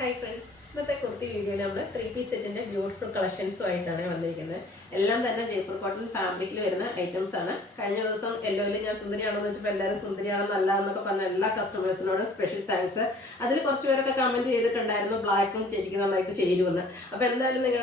Hi friends, ഇന്നത്തെ കുർത്തി വീഡിയോയിൽ നമ്മൾ 3 പീസ് സെറ്റിന്റെ ബ്യൂട്ടിഫുൾ കളക്ഷൻസുമായിട്ടാണ് വന്നിരിക്കുന്നത്. എല്ലാം തന്നെ ജയ്പൂർ കോട്ടൺ ഫാബ്രിക്കിൽ വരുന്ന ഐറ്റംസ് ആണ്. കഴിഞ്ഞ ദിവസം യെല്ലോയിൽ ഞാൻ സുന്ദരിയാണെന്ന് വെച്ചപ്പോൾ എല്ലാവരും സുന്ദരിയാണെന്നല്ല എന്നൊക്കെ പറഞ്ഞ എല്ലാ കസ്റ്റമേഴ്സിനോടും സ്പെഷ്യൽ താങ്ക്സ്. അതിൽ കുറച്ച് പേരൊക്കെ കമന്റ് ചെയ്തിട്ടുണ്ടായിരുന്നു ബ്ലാക്കും ചേച്ചിക്ക് നന്നായിട്ട് ചേരുമെന്ന്. അപ്പോൾ എന്തായാലും നിങ്ങൾ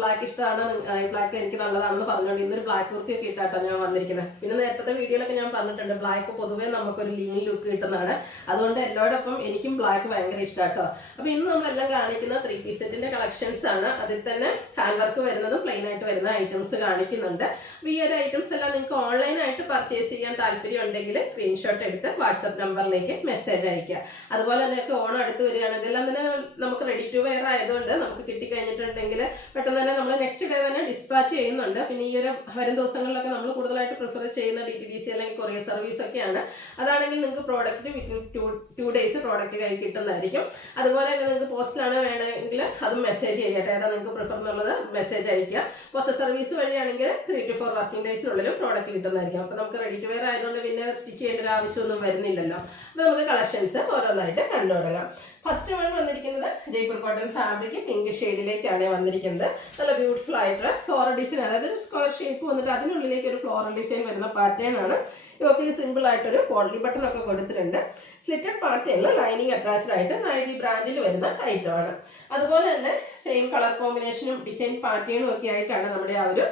ബ്ലാക്ക് ഇഷ്ടമാണ്, ബ്ലാക്ക് എനിക്ക് നല്ലതാണെന്ന് പറഞ്ഞുകൊണ്ട് ഇന്നൊരു ബ്ലാക്ക് കുർത്തിയൊക്കെ ഇട്ടാട്ടോ ഞാൻ വന്നിരിക്കുന്നത്. പിന്നെ നേരത്തെ വീഡിയോയിലൊക്കെ ഞാൻ പറഞ്ഞിട്ടുണ്ട് ബ്ലാക്ക് പൊതുവേ നമുക്കൊരു ലീൻ ലുക്ക് കിട്ടുന്നതാണ്. അതുകൊണ്ട് എല്ലാവരോടൊപ്പം എനിക്കും ബ്ലാക്ക് ഭയങ്കര ഇഷ്ടമാട്ടോ. അപ്പോൾ ഇന്ന് നമ്മളെല്ലാം കാണിക്കുന്ന 3 പീസ് സെറ്റിന്റെ കളക്ഷൻസ് ആണ്. അതിൽ തന്നെ ഹാൻഡ് വർക്ക് വരുന്നതും പ്ലെയിൻ ആയിട്ട് വരുന്ന ഐറ്റംസ് കാണിക്കുന്നുണ്ട്. അപ്പോൾ ഈ ഒരു ഐറ്റംസ് എല്ലാം നിങ്ങൾക്ക് ഓൺലൈനായിട്ട് പർച്ചേസ് ചെയ്യാൻ താല്പര്യം ഉണ്ടെങ്കിൽ സ്ക്രീൻഷോട്ട് എടുത്ത് വാട്സപ്പ് നമ്പറിലേക്ക് മെസ്സേജ് അയക്കുക. അതുപോലെ തന്നെ ഓണം അടുത്ത് വരികയാണ്. ഇതെല്ലാം തന്നെ നമുക്ക് റെഡി ടു വെയർ ആയതുകൊണ്ട് നമുക്ക് കിട്ടിക്കഴിഞ്ഞിട്ടുണ്ടെങ്കിൽ പെട്ടെന്ന് തന്നെ നമ്മൾ നെക്സ്റ്റ് ഡേ തന്നെ ഡിസ്പാച്ച് ചെയ്യുന്നുണ്ട്. പിന്നെ ഈ ഒരു വരും ദിവസങ്ങളിലൊക്കെ നമ്മൾ കൂടുതലായിട്ട് പ്രിഫർ ചെയ്യുന്ന DTDC അല്ലെങ്കിൽ കൊറിയർ സർവീസ് ഒക്കെയാണ്. അതാണെങ്കിൽ നിങ്ങൾക്ക് പ്രോഡക്റ്റ് വിത്തിൻ 2 ഡേയ്സ് പ്രോഡക്റ്റ് കൈ കിട്ടുന്നതായിരിക്കും. അതുപോലെ തന്നെ നിങ്ങൾക്ക് പോസ്റ്റിലാണ് വേണമെങ്കിൽ അതും മെസ്സേജ് ചെയ്യട്ടെ, ഏതാ നിങ്ങൾക്ക് പ്രിഫർ എന്നുള്ളത് മെസ്സേജ് അയക്കുക. പോസ്റ്റൽ സർവീസ് വഴിയാണെങ്കിൽ 3 to 4 വർക്കിംഗ് ഡേയ്സിനുള്ളിലും പ്രോഡക്റ്റ് കിട്ടുന്നതായിരിക്കും. അപ്പോൾ നമുക്ക് റെഡി ടു വെയർ ആയതുകൊണ്ട് പിന്നെ സ്റ്റിച്ച് ചെയ്യേണ്ട ഒരു ആവശ്യമൊന്നും വരുന്നില്ലല്ലോ. അപ്പോൾ നമുക്ക് കളക്ഷൻസ് ഓരോന്നായിട്ട് കണ്ടു തുടങ്ങാം. ഫസ്റ്റ് വൺ വന്നിരിക്കുന്നത് ജയ്പൂർ കോട്ടൺ ഫാബ്രിക് പിങ്ക് ഷെയ്ഡിലേക്കാണ് വന്നിരിക്കുന്നത്. നല്ല ബ്യൂട്ടിഫുൾ ആയിട്ട് ഫ്ലോറൽ ഡിസൈൻ, അതായത് സ്ക്വയർ ഷേപ്പ് വന്നിട്ട് അതിനുള്ളിലേക്ക് ഒരു ഫ്ലോറൽ ഡിസൈൻ വരുന്ന പാറ്റേൺ ആണ്. യോക്കിൽ സിമ്പിൾ ആയിട്ടൊരു പോട്ട്ലി ബട്ടൺ ഒക്കെ കൊടുത്തിട്ടുണ്ട്. സ്ലിറ്റഡ് പാറ്റേണിൽ ലൈനിങ് അറ്റാച്ച്ഡ് ആയിട്ട് നൈതി ബ്രാൻഡിൽ വരുന്ന ഐറ്റമാണ്. അതുപോലെ തന്നെ സെയിം കളർ കോമ്പിനേഷനും ഡിസൈൻ പാറ്റേണും ഒക്കെ ആയിട്ടാണ് നമ്മുടെ ആ ഒരു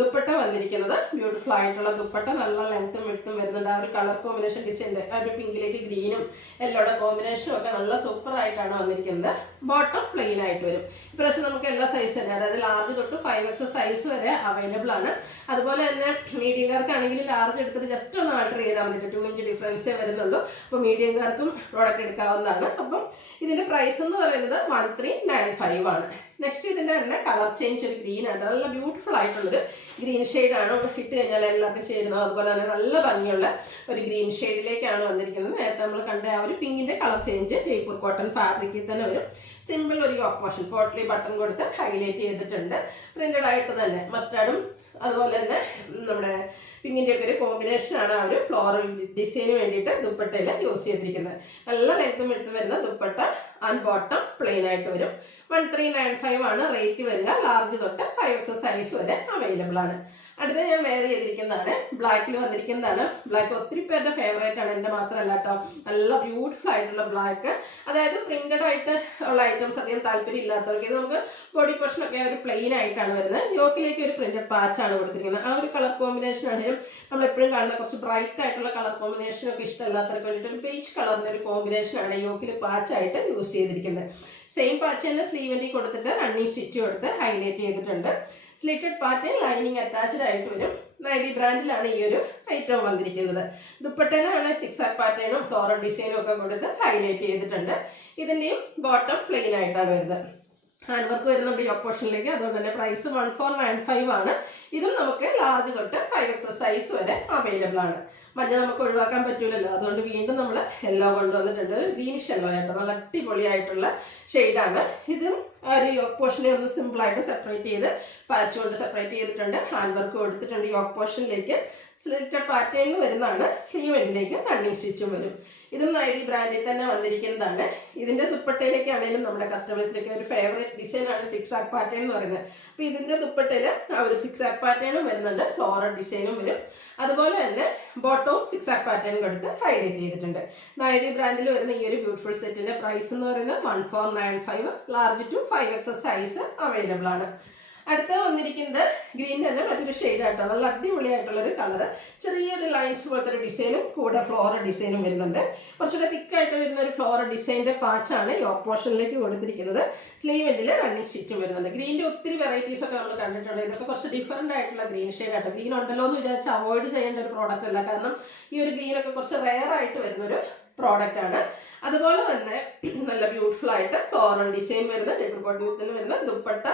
ദുപ്പട്ട വന്നിരിക്കുന്നത്. ബ്യൂട്ടിഫുൾ ആയിട്ടുള്ള ദുപ്പട്ട, നല്ല ലെങ്ത്തും വിഡ്ത്തും വരുന്നുണ്ട്. ആ ഒരു കളർ കോമ്പിനേഷൻ ഡിസൈൻ്റെ ആ ഒരു പിങ്കിലേക്ക് ഗ്രീനും യെല്ലോയുടെ കോമ്പിനേഷനും ഒക്കെ നല്ല സൂപ്പർ ആയിട്ടാണ് വന്നിരിക്കുന്നത്. ബോട്ടം പ്ലെയിൻ ആയിട്ട് വരും. ഇപ്രാവശ്യം നമുക്ക് എല്ലാ സൈസ് തന്നെ, അതായത് ലാർജ് തൊട്ട് 5X സൈസ് വരെ അവൈലബിൾ ആണ്. അതുപോലെ തന്നെ മീഡിയംകാർക്കാണെങ്കിൽ ലാർജ് എടുത്തിട്ട് ജസ്റ്റ് ഒന്ന് ആൾട്ടർ ചെയ്താൽ മതി. 2 ഇഞ്ച് ഡിഫറൻസേ വരുന്നുള്ളൂ. അപ്പോൾ മീഡിയംകാർക്കും പ്രോഡക്റ്റ് എടുക്കാവുന്നതാണ്. അപ്പം ഇതിൻ്റെ പ്രൈസ് എന്ന് പറയുന്നത് 1395 ആണ്. നെക്സ്റ്റ് ഇതിൻ്റെ തന്നെ കളർ ചേഞ്ച് ഒരു ഗ്രീൻ ആണ്. നല്ല ബ്യൂട്ടിഫുൾ ആയിട്ടുള്ളൊരു ഗ്രീൻ ഷെയ്ഡാണ്. ഇട്ട് കഴിഞ്ഞാൽ എല്ലാവർക്കും ചേരുന്നത്. അതുപോലെ തന്നെ നല്ല ഭംഗിയുള്ള ഒരു ഗ്രീൻ ഷെയ്ഡിലേക്കാണ് വന്നിരിക്കുന്നത്. നേരത്തെ നമ്മൾ കണ്ട ആ ഒരു പിങ്കിൻ്റെ കളർ ചേഞ്ച് ജയ്പൂർ കോട്ടൺ ഫാബ്രിക്കിൽ തന്നെ വരും. സിമ്പിൾ ഒരു യോക്ക് പോർഷൻ പോട്ട്ലി ബട്ടൺ കൊടുത്ത് ഹൈലൈറ്റ് ചെയ്തിട്ടുണ്ട്. പ്രിന്റഡ് ആയിട്ട് തന്നെ മസ്റ്റാർഡും അതുപോലെ തന്നെ നമ്മുടെ പിങ്കിൻ്റെ ഒക്കെ ഒരു കോമ്പിനേഷനാണ് ആ ഒരു ഫ്ലോറൽ ഡിസൈന് വേണ്ടിയിട്ട് ദുപ്പട്ടയിൽ യൂസ് ചെയ്തിരിക്കുന്നത്. നല്ല ലെങ്ത്തും എടുത്തും വരുന്ന ദുപ്പട്ട ആൻഡ് ബോട്ടം പ്ലെയിൻ ആയിട്ട് വരും. 1395 ആണ് റേറ്റ് വരിക. ലാർജ് തൊട്ട് 5X സൈസ് വരെ അവൈലബിൾ ആണ്. അടുത്ത ഞാൻ വെയർ ചെയ്തിരിക്കുന്നതാണ്, ബ്ലാക്കിൽ വന്നിരിക്കുന്നതാണ്. ബ്ലാക്ക് ഒത്തിരി പേരുടെ ഫേവറേറ്റ് ആണ്, എൻ്റെ മാത്രമല്ല കേട്ടോ. നല്ല ബ്യൂട്ടിഫുൾ ആയിട്ടുള്ള ബ്ലാക്ക്, അതായത് പ്രിന്റഡ് ആയിട്ട് ഉള്ള ഐറ്റംസ് അധികം താല്പര്യം ഇല്ലാത്തവർക്ക് ഇത് നമുക്ക് ബോഡി പോർഷനൊക്കെ ഒരു പ്ലെയിൻ ആയിട്ടാണ് വരുന്നത്. യോക്കിലേക്ക് ഒരു പ്രിന്റഡ് പാച്ചാണ് കൊടുത്തിരിക്കുന്നത്. ആ ഒരു കളർ കോമ്പിനേഷൻ ആണെങ്കിലും നമ്മൾ എപ്പോഴും കാണുന്ന കുറച്ച് ബ്രൈറ്റ് ആയിട്ടുള്ള കളർ കോമ്പിനേഷനൊക്കെ ഇഷ്ടമല്ലാത്തവർക്ക് വേണ്ടിയിട്ട് ഒരു ബേജ് കളറിൻ്റെ ഒരു കോമ്പിനേഷനാണ് യോക്കിൽ പാച്ചായിട്ട് യൂസ് ചെയ്തിരിക്കുന്നത്. സെയിം പാച്ച് തന്നെ സ്ലീവിൻ്റെ കൊടുത്തിട്ട് റണ്ണിങ് സ്റ്റിച്ച് കൊടുത്ത് ഹൈലൈറ്റ് ചെയ്തിട്ടുണ്ട്. സ്ലിറ്റഡ് പാറ്റേൺ ലൈനിങ് അറ്റാച്ച്ഡ് ആയിട്ട് വരും. നൈതി ബ്രാൻഡിലാണ് ഈ ഒരു ഐറ്റം വന്നിരിക്കുന്നത്. ദുപ്പട്ടയിലാണ് സിക്സാക് പാറ്റേണും ഫ്ലോറൽ ഡിസൈനും ഒക്കെ കൊടുത്ത് ഹൈലൈറ്റ് ചെയ്തിട്ടുണ്ട്. ഇതിൻ്റെയും ബോട്ടം പ്ലെയിൻ ആയിട്ടാണ് വരുന്നത്. ഹാൻഡ് വർക്ക് വരുന്നുണ്ട് ഈ ഓപ്പോഷനിലേക്ക്. അതുകൊണ്ട് തന്നെ പ്രൈസ് 1495 ആണ്. ഇതും നമുക്ക് ലാർജ് തൊട്ട് 5X സൈസ് വരെ അവൈലബിൾ ആണ്. മഞ്ഞ നമുക്ക് ഒഴിവാക്കാൻ പറ്റൂലല്ലോ, അതുകൊണ്ട് വീണ്ടും നമ്മൾ യെല്ലോ കൊണ്ടുവന്നിട്ടുണ്ട്. ഒരു ഗ്രീനിഷ് യെല്ലോ ആയിട്ട് നല്ല അടിപൊളിയായിട്ടുള്ള ഷെയ്ഡാണ്. ഇതും ഒരു യോക്ക് പോർഷനെ ഒന്ന് സിമ്പിളായിട്ട് സെപ്പറേറ്റ് ചെയ്ത് പാച്ച് കൊണ്ട് സെപ്പറേറ്റ് ചെയ്തിട്ടുണ്ട്. ഹാൻഡ് വർക്ക് കൊടുത്തിട്ടുണ്ട്. യോക്ക് പോർഷനിലേക്ക് സ്ലിറ്റഡ് പാറ്റേണിൽ വരുന്നതാണ്. സ്ലീവ് എൻഡിലേക്ക് റണ്ണിങ് സ്റ്റിച്ചും വരും. ഇതും നൈതി ബ്രാൻഡിൽ തന്നെ വന്നിരിക്കുന്നതാണ്. ഇതിൻ്റെ ദുപ്പട്ടയിലേക്കാണെങ്കിലും നമ്മുടെ കസ്റ്റമേഴ്സിലേക്ക് ഒരു ഫേവറേറ്റ് ഡിസൈനാണ് സിക്സാക് പാറ്റേൺ എന്ന് പറയുന്നത്. അപ്പോൾ ഇതിൻ്റെ ദുപ്പട്ടയിൽ ആ ഒരു സിക്സാക് പാറ്റേണും വരുന്നുണ്ട്, ഫ്ലോറൽ ഡിസൈനും വരും. അതുപോലെ തന്നെ ബോട്ടവും സിക്സാക് പാറ്റേൺ കൊടുത്ത് ഹൈലൈറ്റ് ചെയ്തിട്ടുണ്ട്. നൈതി ബ്രാൻഡിൽ വരുന്ന ഈ ഒരു ബ്യൂട്ടിഫുൾ സെറ്റിൻ്റെ പ്രൈസ് എന്ന് പറയുന്നത് 1495. Large to 5X size available ആണ്. അടുത്ത വന്നിരിക്കുന്നത് ഗ്രീൻ തന്നെ മറ്റൊരു ഷെയ്ഡായിട്ടോ. നല്ല അടിപൊളിയായിട്ടുള്ളൊരു കളറ്. ചെറിയൊരു ലൈൻസ് പോലത്തെ ഒരു ഡിസൈനും കൂടെ ഫ്ലോറൽ ഡിസൈനും വരുന്നുണ്ട്. കുറച്ചുകൂടെ തിക്കായിട്ട് വരുന്ന ഒരു ഫ്ലോറൽ ഡിസൈൻ്റെ പാച്ചാണ് യോക്ക് പോർഷനിലേക്ക് കൊടുത്തിരിക്കുന്നത്. സ്ലീവ് എൻഡിൽ റണ്ണിങ് സ്റ്റിച്ചും വരുന്നുണ്ട്. ഗ്രീൻ്റെ ഒത്തിരി വെറൈറ്റീസ് ഒക്കെ നമ്മൾ കണ്ടിട്ടുണ്ട്. ഇതൊക്കെ കുറച്ച് ഡിഫറൻ്റ് ആയിട്ടുള്ള ഗ്രീൻ ഷെയ്ഡായിട്ട്. ഗ്രീൻ ഉണ്ടല്ലോ എന്ന് വിചാരിച്ച് അവോയ്ഡ് ചെയ്യേണ്ട ഒരു പ്രോഡക്റ്റ് അല്ല. കാരണം ഈ ഒരു ഗ്രീനൊക്കെ കുറച്ച് റെയർ ആയിട്ട് വരുന്നൊരു പ്രോഡക്റ്റ് ആണ്. അതുപോലെ തന്നെ നല്ല ബ്യൂട്ടിഫുൾ ആയിട്ട് ഫ്ലോറൽ ഡിസൈൻ വരുന്ന ജയ്പൂർ കോട്ടൺ വരുന്ന ദുപ്പട്ട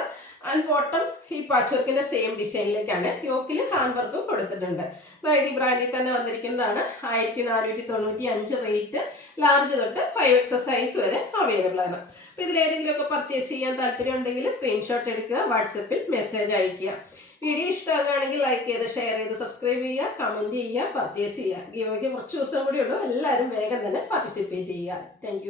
ആൻഡ് ബോട്ടം ഈ പാച്ച് വർക്കിന്റെ സെയിം ഡിസൈനിലേക്കാണ്. യോക്കിൽ ഹാൻഡ് വർക്കും കൊടുത്തിട്ടുണ്ട്. നൈതി ബ്രാൻഡിൽ തന്നെ വന്നിരിക്കുന്നതാണ്. 1495 റേറ്റ്. ലാർജ് തൊട്ട് 5X സൈസ് വരെ അവൈലബിൾ ആണ്. അപ്പോൾ ഇതിലേതെങ്കിലുമൊക്കെ പർച്ചേസ് ചെയ്യാൻ താല്പര്യം ഉണ്ടെങ്കിൽ സ്ക്രീൻഷോട്ട് എടുക്കുക, വാട്സപ്പിൽ മെസ്സേജ് അയയ്ക്കുക. വീഡിയോ ഇഷ്ടമാകുകയാണെങ്കിൽ ലൈക്ക് ചെയ്ത് ഷെയർ ചെയ്ത് സബ്സ്ക്രൈബ് ചെയ്യുക, കമൻറ്റ് ചെയ്യുക, പർച്ചേസ് ചെയ്യുക. ഗീവയ്ക്ക് കുറച്ച് ദിവസം കൂടി ഉള്ളൂ. എല്ലാവരും വേഗം തന്നെ പാർട്ടിസിപ്പേറ്റ് ചെയ്യുക. താങ്ക്